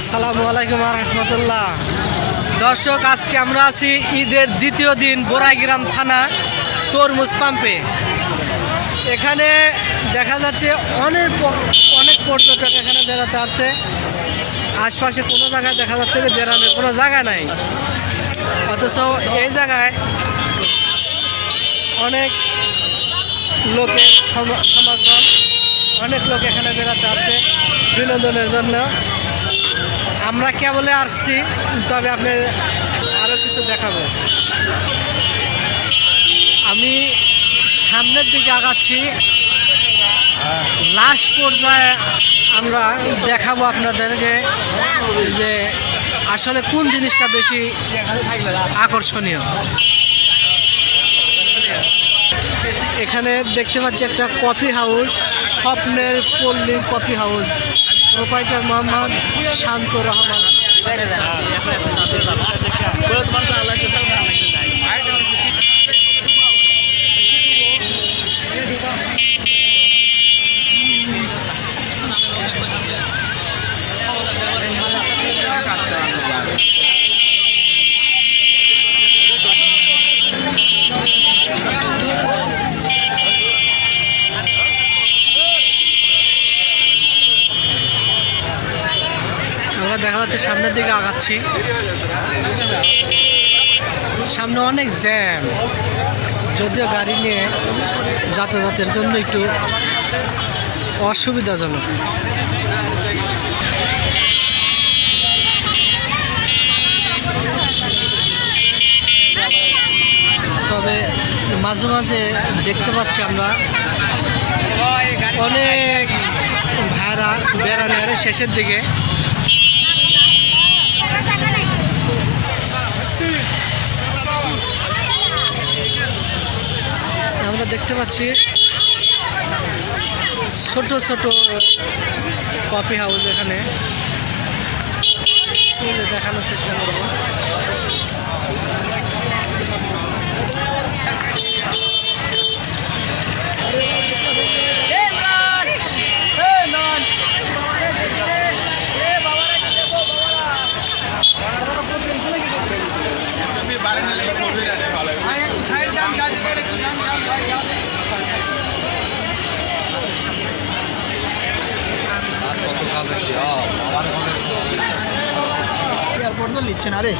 আসসালামু আলাইকুম রহমতুল্লাহ। দর্শক, আজকে আমরা আছি ঈদের দ্বিতীয় দিন বোরাইগ্রাম থানা তরমুজ পাম্পে। এখানে দেখা যাচ্ছে অনেক পর্যটক এখানে বেড়াতে আসছে। আশপাশে কোনো জায়গায় দেখা যাচ্ছে যে বেড়ানোর কোনো জায়গা নাই, অথচ এই জায়গায় অনেক লোকের সমাগম, অনেক লোক এখানে বেড়াতে আসছে বিনোদনের জন্য। আমরা কেবলে আসছি, তবে আপনি আরও কিছু দেখাবো। আমি সামনের দিকে আগাচ্ছি, লাস্ট পর্যায়ে আমরা দেখাবো আপনাদেরকে যে আসলে কোন জিনিসটা বেশি আকর্ষণীয়। এখানে দেখতে পাচ্ছি একটা কফি হাউস, স্বপ্নের পল্লী কফি হাউস। প্রোপাইটার মোহাম্মদ শান্ত রহমান। দেখা যাচ্ছে সামনের দিকে আগাচ্ছি, সামনে অনেক জ্যাম, যদিও গাড়ি নিয়ে যাতায়াতের জন্য একটু অসুবিধাজনক। তবে মাঝে মাঝে দেখতে পাচ্ছি আমরা অনেক ভাড়া বেড়ানোর শেষের দিকে। আমরা দেখতে পাচ্ছি ছোট ছোট কফি হাউস, এখানে দেখানোর চেষ্টা করব। এয়ারপোর্ট তো লিখছে না রে।